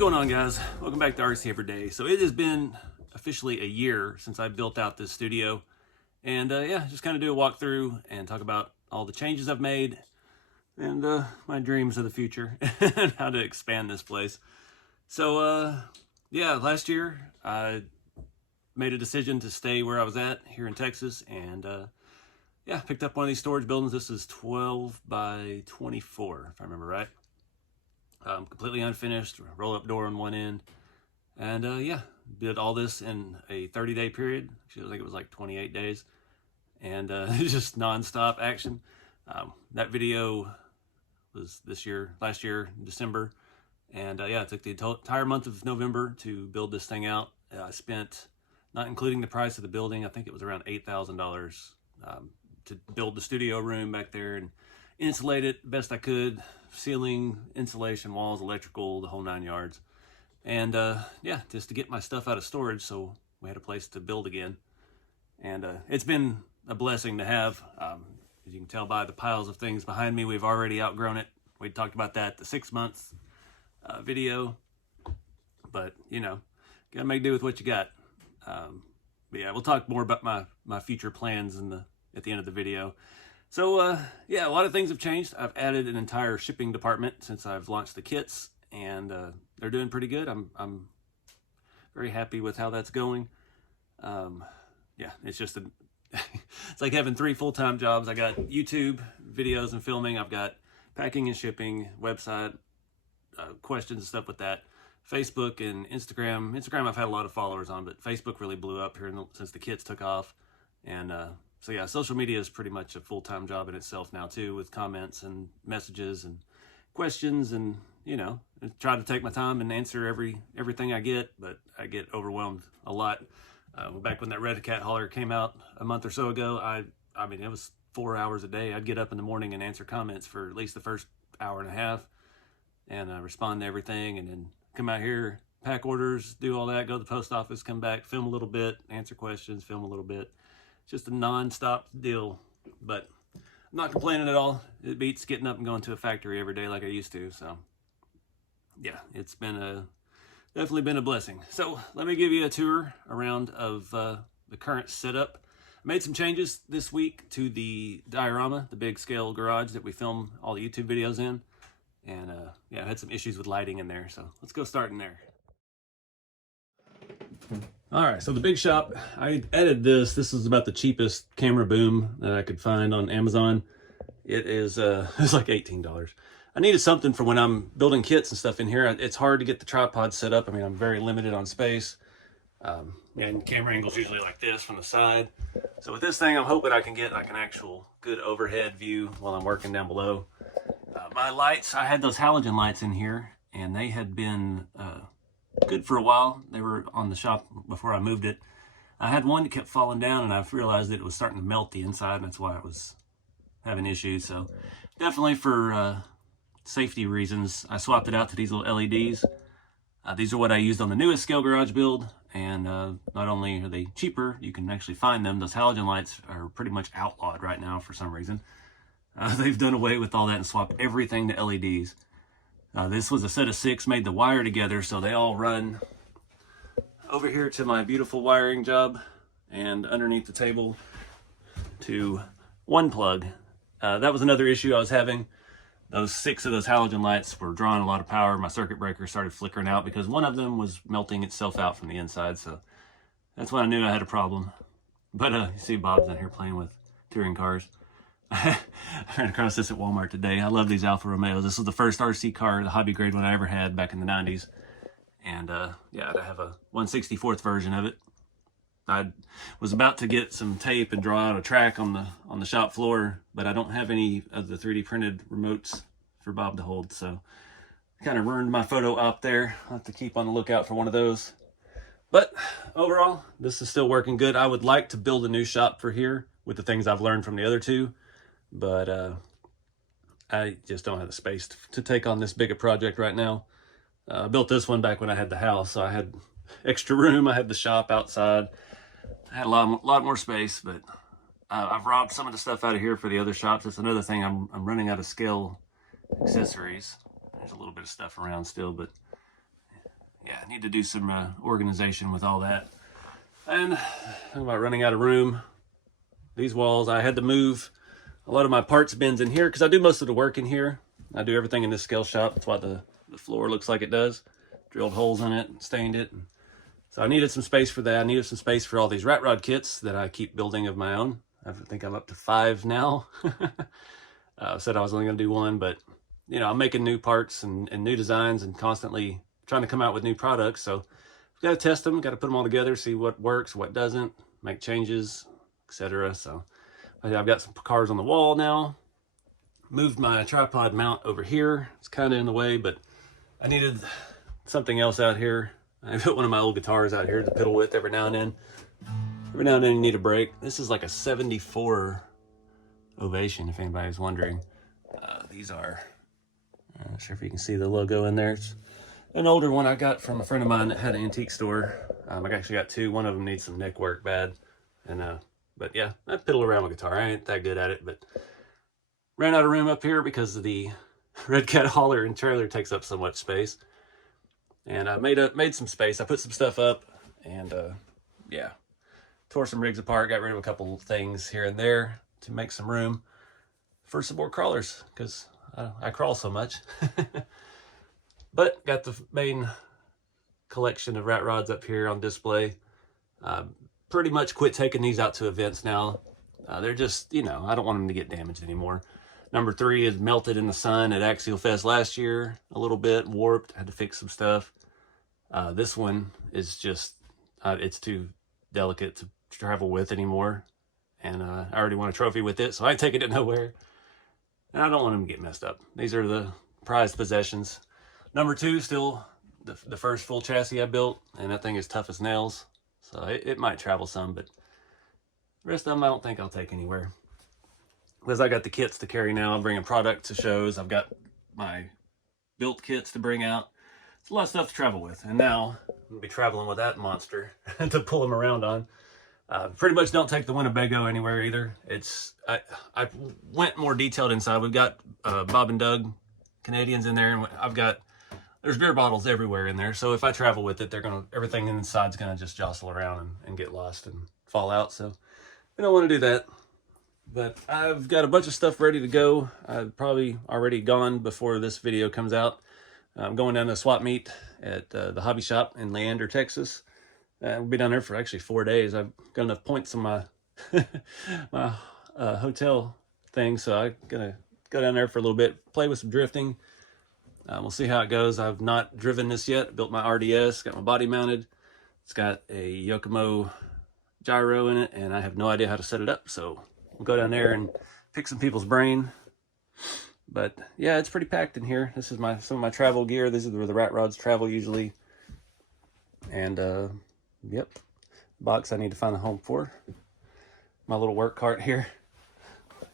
going on, guys? Welcome back to RC Every Day. So it has been officially a year since I built out this studio, and yeah, just kind of do a walkthrough and talk about all the changes I've made and my dreams of the future and how to expand this place. So yeah, last year I made a decision to stay where I was at here in Texas, and yeah, picked up one of these storage buildings. This is 12 by 24, if I remember right. Completely unfinished, roll-up door on one end, and yeah, did all this in a 30-day period. Actually, I think it was like 28 days, and just non-stop action. That video was last year, December, and yeah, it took the entire month of November to build this thing out. I spent, not including the price of the building, I think it was around $8,000 to build the studio room back there and insulate it best I could. Ceiling, insulation, walls, electrical, the whole 9 yards. And yeah, just to get my stuff out of storage so we had a place to build again. And it's been a blessing to have. As you can tell by the piles of things behind me, we've already outgrown it. We talked about that the 6-month video. But, you know, gotta make do with what you got. But yeah, we'll talk more about my future plans at the end of the video. So yeah, a lot of things have changed. I've added an entire shipping department since I've launched the kits, and they're doing pretty good. I'm very happy with how that's going. Yeah, it's just it's like having 3 full-time jobs. I got YouTube videos and filming. I've got packing and shipping, website, questions and stuff with that. Facebook and Instagram. Instagram I've had a lot of followers on, but Facebook really blew up here since the kits took off. And so yeah, social media is pretty much a full-time job in itself now too, with comments and messages and questions, and you know, I try to take my time and answer everything I get, but I get overwhelmed a lot. Back when that Red Cat hauler came out a month or so ago, I mean, it was 4 hours a day. I'd get up in the morning and answer comments for at least the first hour and a half, and respond to everything, and then come out here, pack orders, do all that, go to the post office, come back, film a little bit, answer questions, film a little bit. Just a non-stop deal, but I'm not complaining at all. It beats getting up and going to a factory every day like I used to. So yeah, it's been definitely been a blessing. So let me give you a tour around of the current setup. I made some changes this week to the diorama, the big scale garage that we film all the YouTube videos in. And yeah, I had some issues with lighting in there. So let's go start in there. All right, so the big shop, I edited this. This is about the cheapest camera boom that I could find on Amazon. It is it's like $18. I needed something for when I'm building kits and stuff in here. It's hard to get the tripod set up. I mean, I'm very limited on space. And camera angles usually like this from the side. So with this thing, I'm hoping I can get like an actual good overhead view while I'm working down below. My lights, I had those halogen lights in here, and they had been good for a while. They were on the shop before I moved it. I had one that kept falling down, and I've realized that it was starting to melt the inside, and that's why it was having issues. So definitely for safety reasons, I swapped it out to these little LEDs. These are what I used on the newest scale garage build, and not only are they cheaper, you can actually find them. Those halogen lights are pretty much outlawed right now for some reason. They've done away with all that and swapped everything to LEDs. This was a set of 6, made the wire together, so they all run over here to my beautiful wiring job and underneath the table to one plug. That was another issue I was having. Those 6 of those halogen lights were drawing a lot of power. My circuit breaker started flickering out because one of them was melting itself out from the inside, so that's when I knew I had a problem. But you see Bob's in here playing with touring cars. I ran across this at Walmart today. I love these Alfa Romeos. This was the first RC car, the hobby grade one I ever had back in the 90s. And yeah, I have a 1/64th version of it. I was about to get some tape and draw out a track on the shop floor, but I don't have any of the 3D printed remotes for Bob to hold, so I kind of ruined my photo op there. I'll have to keep on the lookout for one of those. But overall, this is still working good. I would like to build a new shop for here with the things I've learned from the other two, but I just don't have the space to take on this big a project right now. I built this one back when I had the house, so I had extra room. I had the shop outside. I had a lot more space, but I've robbed some of the stuff out of here for the other shops. That's another thing. I'm running out of scale accessories. There's a little bit of stuff around still, but yeah, I need to do some organization with all that. And talking about running out of room, these walls, I had to move a lot of my parts bins in here because I do most of the work in here. I do everything in this scale shop. That's why the floor looks like it does. Drilled holes in it and stained it. So I needed some space for that. I needed some space for all these rat rod kits that I keep building of my own. I think I'm up to 5 now. I said I was only going to do 1, but you know, I'm making new parts and new designs and constantly trying to come out with new products. So we've got to test them, got to put them all together, see what works, what doesn't, make changes, etc. So I've got some cars on the wall now. Moved my tripod mount over here. It's kind of in the way, but I needed something else out here. I put one of my old guitars out here to piddle with every now and then. Every now and then you need a break. This is like a 74 Ovation, if anybody's wondering. These are, I'm not sure if you can see the logo in there. It's an older one I got from a friend of mine that had an antique store. I actually got 2. One of them needs some neck work bad. And but yeah, I piddle around with guitar. I ain't that good at it, but ran out of room up here because of the Red Cat hauler and trailer takes up so much space. And I made some space. I put some stuff up and yeah, tore some rigs apart, got rid of a couple things here and there to make some room for some more crawlers because I crawl so much. But got the main collection of rat rods up here on display. Pretty much quit taking these out to events now. They're just, you know, I don't want them to get damaged anymore. Number 3 is melted in the sun at Axial Fest last year, a little bit warped, had to fix some stuff. This one is just, it's too delicate to travel with anymore. And I already won a trophy with it, so I ain't taking it nowhere. And I don't want them to get messed up. These are the prized possessions. Number 2, still the first full chassis I built, and that thing is tough as nails. So it might travel some, but the rest of them I don't think I'll take anywhere. Because I got the kits to carry now. I'm bringing product to shows. I've got my built kits to bring out. It's a lot of stuff to travel with. And now I'm going to be traveling with that monster to pull them around on. Pretty much don't take the Winnebago anywhere either. I went more detailed inside. We've got Bob and Doug Canadians in there, and there's beer bottles everywhere in there. So if I travel with it, everything inside's gonna just jostle around and get lost and fall out. So we don't want to do that. But I've got a bunch of stuff ready to go. I've probably already gone before this video comes out. I'm going down to a swap meet at the hobby shop in Leander, Texas. We'll be down there for actually 4 days. I've got enough points on my my hotel thing, so I'm gonna go down there for a little bit, play with some drifting. We'll see how it goes. I've not driven this yet. Built my RDS, got my body mounted. It's got a Yokomo gyro in it, and I have no idea how to set it up. So we'll go down there and pick some people's brain. But yeah, it's pretty packed in here. This is some of my travel gear. These are where the rat rods travel usually. And yep, box I need to find a home for. My little work cart here.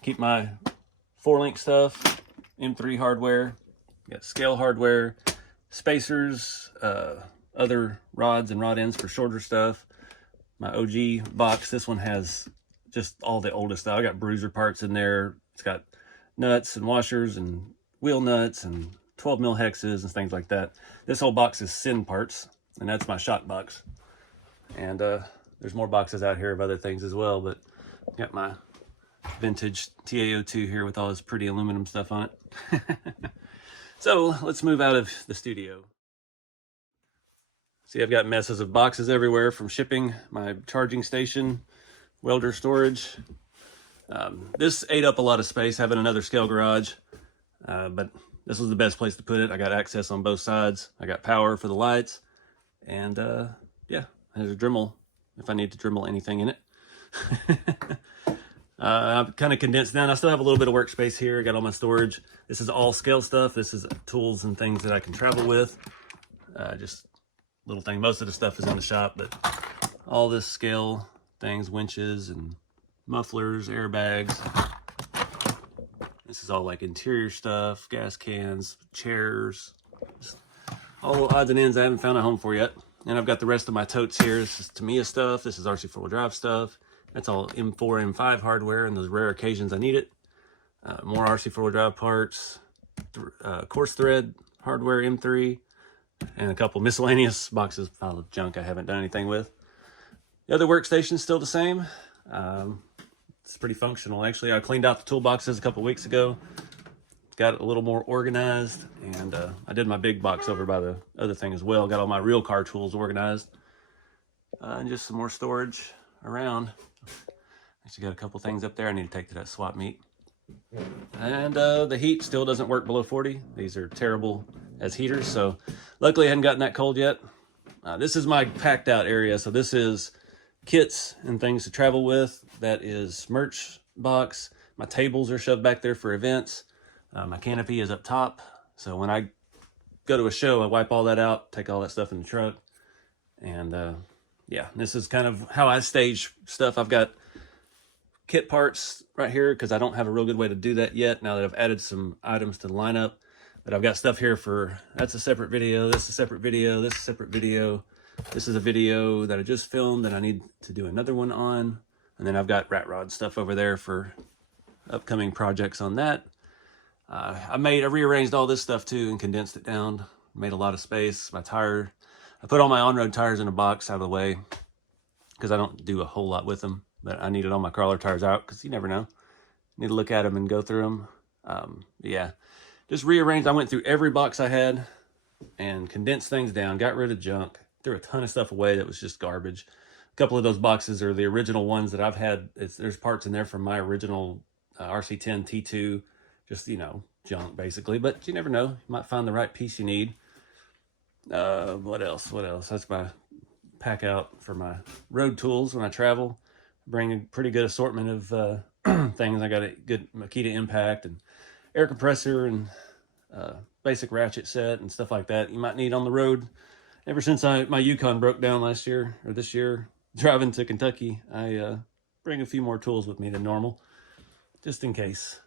Keep my 4-link stuff, M3 hardware. Got scale hardware, spacers, other rods and rod ends for shorter stuff. My OG box, this one has just all the oldest stuff. I got bruiser parts in there. It's got nuts and washers and wheel nuts and 12 mil hexes and things like that. This whole box is Sin parts, and that's my shock box. And there's more boxes out here of other things as well, but got my vintage TAO2 here with all this pretty aluminum stuff on it. So let's move out of the studio. See, I've got messes of boxes everywhere from shipping, my charging station, welder storage. This ate up a lot of space, having another scale garage, but this was the best place to put it. I got access on both sides. I got power for the lights, and yeah, there's a Dremel if I need to Dremel anything in it. I've kind of condensed down. I still have a little bit of workspace here. I got all my storage. This is all scale stuff. This is tools and things that I can travel with. Just little thing. Most of the stuff is in the shop, but all this scale things, winches and mufflers, airbags. This is all like interior stuff, gas cans, chairs, all odds and ends I haven't found a home for yet. And I've got the rest of my totes here. This is Tamiya stuff. This is RC four-wheel drive stuff. That's all M4, M5 hardware, and those rare occasions I need it. More RC four-wheel drive parts, coarse thread hardware, M3, and a couple miscellaneous boxes, pile of junk I haven't done anything with. The other workstation's still the same. It's pretty functional. Actually, I cleaned out the toolboxes a couple weeks ago. Got it a little more organized, and I did my big box over by the other thing as well. Got all my real car tools organized. And just some more storage around. Actually got a couple things up there I need to take to that swap meet. And the heat still doesn't work below 40. These are terrible as heaters, so luckily I hadn't gotten that cold yet. This is my packed out area, so this is kits and things to travel with. That is merch box. My tables are shoved back there for events. My canopy is up top, so when I go to a show, I wipe all that out, take all that stuff in the truck. And yeah, this is kind of how I stage stuff. I've got kit parts right here because I don't have a real good way to do that yet now that I've added some items to the lineup. But I've got stuff here for, that's a separate video, this is a separate video, this is a separate video. This is a video that I just filmed that I need to do another one on. And then I've got rat rod stuff over there for upcoming projects on that. I rearranged all this stuff too and condensed it down. Made a lot of space. My tire, I put all my on-road tires in a box out of the way because I don't do a whole lot with them. But I needed all my crawler tires out because you never know. Need to look at them and go through them. Yeah, just rearranged. I went through every box I had and condensed things down. Got rid of junk. Threw a ton of stuff away that was just garbage. A couple of those boxes are the original ones that I've had. There's parts in there from my original RC10 T2. Just, you know, junk basically. But you never know. You might find the right piece you need. What else? That's my pack out for my road tools when I travel. Bring a pretty good assortment of things. I got a good Makita impact and air compressor and basic ratchet set and stuff like that you might need on the road. Ever since my Yukon broke down last year or this year, driving to Kentucky, I bring a few more tools with me than normal, just in case.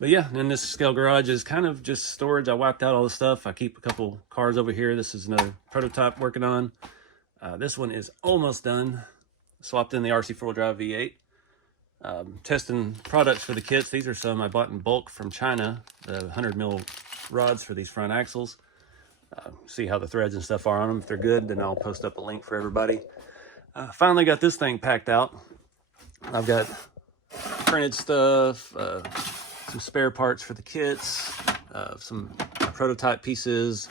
But yeah, and this scale garage is kind of just storage. I wiped out all the stuff. I keep a couple cars over here. This is another prototype working on. This one is almost done. Swapped in the RC 4-wheel drive V8. Testing products for the kits. These are some I bought in bulk from China. The 100 mil rods for these front axles. See how the threads and stuff are on them. If they're good, then I'll post up a link for everybody. Finally got this thing packed out. I've got printed stuff, some spare parts for the kits, some prototype pieces,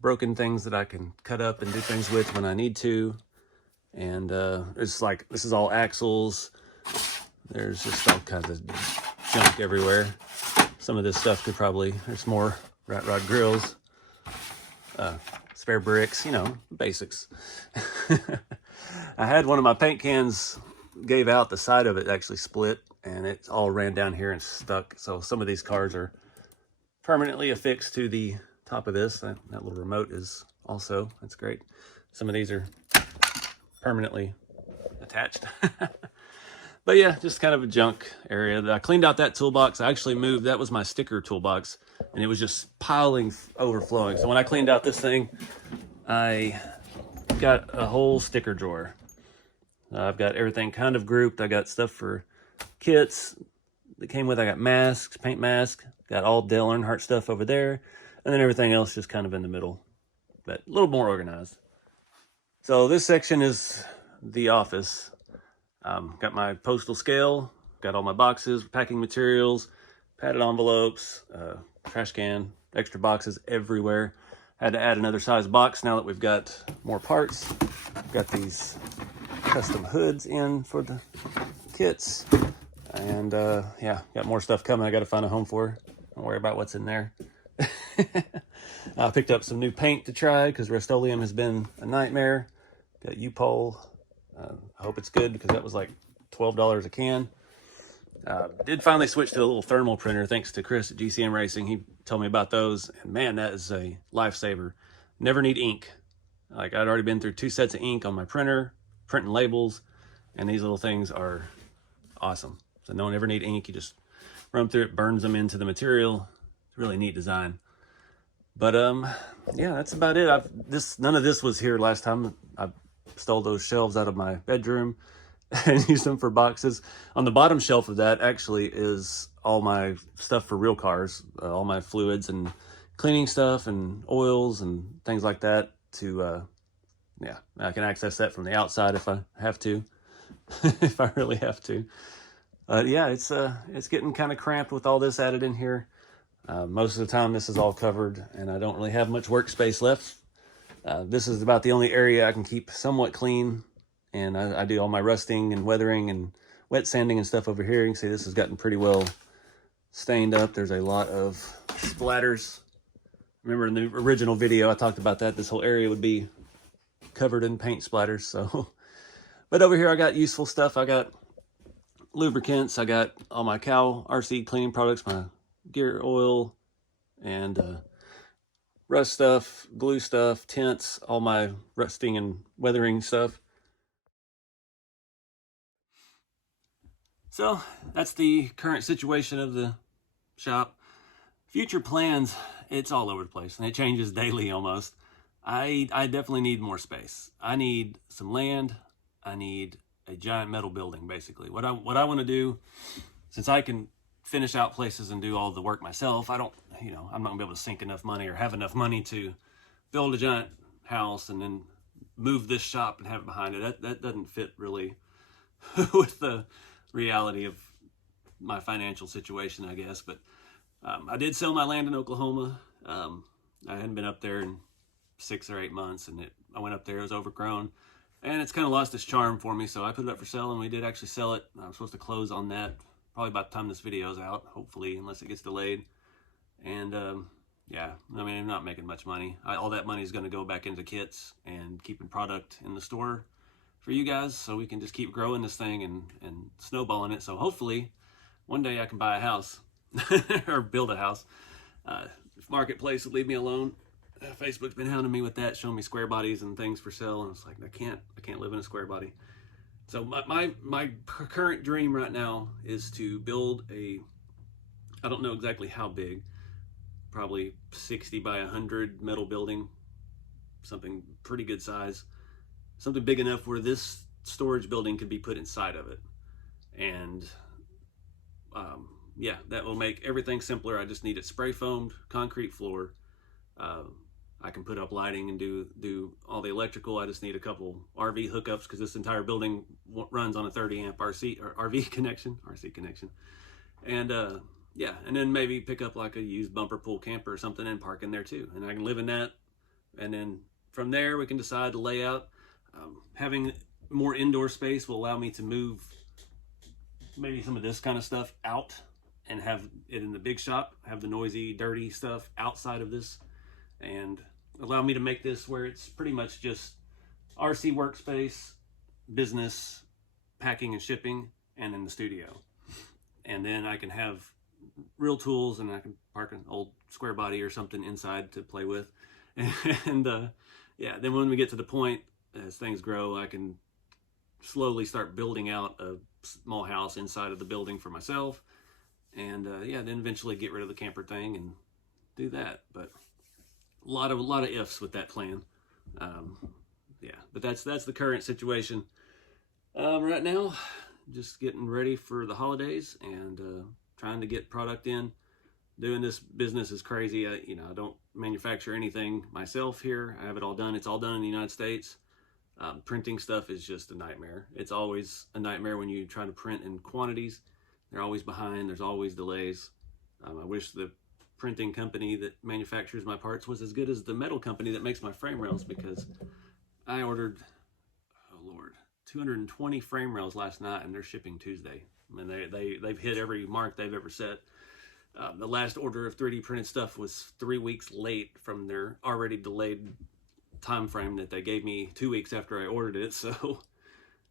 broken things that I can cut up and do things with when I need to. And it's like, this is all axles. There's just all kinds of junk everywhere. Some of this stuff could probably, there's more rat rod grills, spare bricks, you know, basics. I had one of my paint cans gave out, the side of it actually split, and it all ran down here and stuck. So some of these cars are permanently affixed to the top of this. That little remote is also, that's great. Some of these are permanently attached. But yeah, just kind of a junk area. I cleaned out that toolbox. I actually moved, that was my sticker toolbox, and it was just piling, overflowing. So when I cleaned out this thing, I got a whole sticker drawer. I've got everything kind of grouped. I got stuff for kits that came with. I got masks, paint mask, got all Dale Earnhardt stuff over there, and then everything else just kind of in the middle, but a little more organized. So this section is the office. Got my postal scale, got all my boxes, packing materials, padded envelopes, trash can, extra boxes everywhere. Had to add another size box now that we've got more parts. Got these custom hoods in for the kits. And yeah, got more stuff coming I got to find a home for. Don't worry about what's in there. I picked up some new paint to try because Rust-Oleum has been a nightmare. Got U-Pole. I hope it's good because that was like $12 a can. Did finally switch to a little thermal printer thanks to Chris at GCM Racing. He told me about those, and man, that is a lifesaver. Never need ink. Like, I'd already been through 2 sets of ink on my printer, printing labels, and these little things are awesome. So no one ever need ink. You just run through it, burns them into the material. It's a really neat design. But yeah, that's about it. None of this was here last time. I stole those shelves out of my bedroom and used them for boxes. On the bottom shelf of that actually is all my stuff for real cars, all my fluids and cleaning stuff and oils and things like that to, yeah, I can access that from the outside if I have to, if I really have to. Yeah, it's getting kind of cramped with all this added in here. Most of the time this is all covered and I don't really have much workspace left. This is about the only area I can keep somewhat clean, and I do all my rusting and weathering and wet sanding and stuff over here. You can see this has gotten pretty well stained up. There's a lot of splatters. Remember in the original video I talked about that this whole area would be covered in paint splatters. So but over here I got useful stuff. I got lubricants, I got all my cow RC cleaning products, my gear oil, and rust stuff, glue stuff, tents, all my rusting and weathering stuff. So that's the current situation of the shop. Future plans, it's all over the place and it changes daily almost. I definitely need more space. I need some land. I need a giant metal building, basically. What I want to do, since I can finish out places and do all the work myself, I'm not gonna be able to sink enough money or have enough money to build a giant house and then move this shop and have it behind it. That doesn't fit really with the reality of my financial situation, I guess. But I did sell my land in Oklahoma. I hadn't been up there in 6 or 8 months, and I went up there, it was overgrown, and it's kind of lost its charm for me, so I put it up for sale, and we did actually sell it. I was supposed to close on that probably by the time this video is out, hopefully, unless it gets delayed. And yeah, I mean, I'm not making much money. All that money is going to go back into kits and keeping product in the store for you guys, so we can just keep growing this thing and snowballing it. So hopefully one day I can buy a house or build a house. If Marketplace would leave me alone. Facebook's been hounding me with that, showing me square bodies and things for sale, and it's like, I can't live in a square body. So my current dream right now is to build I don't know exactly how big, probably 60 by 100 metal building, something pretty good size, something big enough where this storage building could be put inside of it. And yeah, that will make everything simpler. I just need it spray foamed, concrete floor. I can put up lighting and do all the electrical. I just need a couple RV hookups because this entire building runs on a 30 amp RV connection, and yeah, and then maybe pick up like a used bumper pool camper or something and park in there too, and I can live in that. And then from there we can decide the layout. Having more indoor space will allow me to move maybe some of this kind of stuff out and have it in the big shop, have the noisy, dirty stuff outside of this, and allow me to make this where it's pretty much just RC workspace, business, packing and shipping, and in the studio. And then I can have real tools, and I can park an old square body or something inside to play with. And yeah, then when we get to the point, as things grow, I can slowly start building out a small house inside of the building for myself. And yeah, then eventually get rid of the camper thing and do that. But a lot of ifs with that plan. Yeah, but that's the current situation right now. Just getting ready for the holidays and trying to get product in. Doing this business is crazy. I don't manufacture anything myself here. I have it all done. It's all done in the United States. Printing stuff is just a nightmare. It's always a nightmare when you try to print in quantities. They're always behind. There's always delays. I wish the printing company that manufactures my parts was as good as the metal company that makes my frame rails, because I ordered, oh Lord, 220 frame rails last night, and they're shipping Tuesday. I mean, they've hit every mark they've ever set. The last order of 3D printed stuff was 3 weeks late from their already delayed time frame that they gave me 2 weeks after I ordered it. So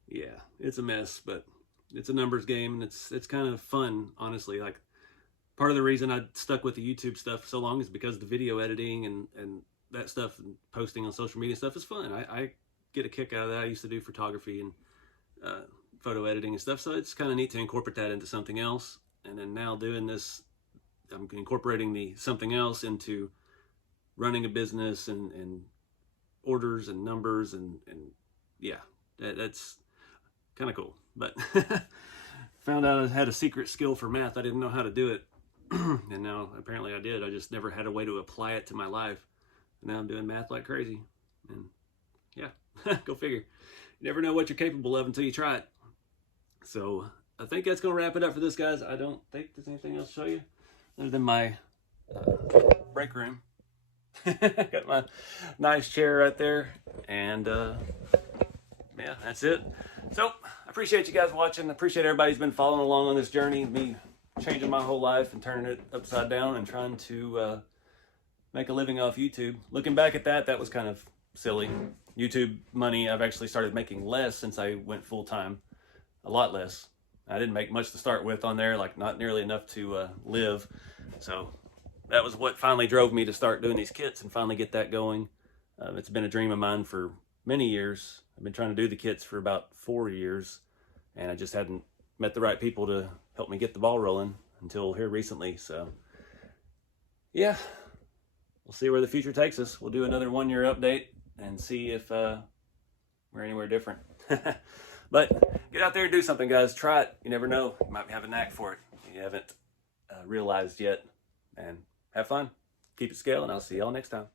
yeah, it's a mess, but it's a numbers game, and it's kind of fun, honestly. Like, part of the reason I stuck with the YouTube stuff so long is because the video editing and that stuff and posting on social media stuff is fun. I get a kick out of that. I used to do photography and photo editing and stuff, so it's kind of neat to incorporate that into something else. And then now doing this, I'm incorporating the something else into running a business and orders and numbers and yeah, that's kind of cool. But found out I had a secret skill for math. I didn't know how to do it And now apparently I did. I just never had a way to apply it to my life. And now I'm doing math like crazy. And yeah, go figure. You never know what you're capable of until you try it. So I think that's going to wrap it up for this, guys. I don't think there's anything else to show you other than my break room. Got my nice chair right there. And yeah, that's it. So I appreciate you guys watching. I appreciate everybody who's been following along on this journey, me changing my whole life and turning it upside down and trying to make a living off YouTube. Looking back at that, that was kind of silly. YouTube money, I've actually started making less since I went full-time. A lot less. I didn't make much to start with on there, like not nearly enough to live. So that was what finally drove me to start doing these kits and finally get that going. It's been a dream of mine for many years. I've been trying to do the kits for about 4 years, and I just hadn't met the right people to help me get the ball rolling until here recently. So yeah, we'll see where the future takes us. We'll do another 1-year update and see if we're anywhere different. But get out there and do something, guys. Try it. You never know. You might have a knack for it you haven't realized yet. And have fun. Keep it scaling. I'll see y'all next time.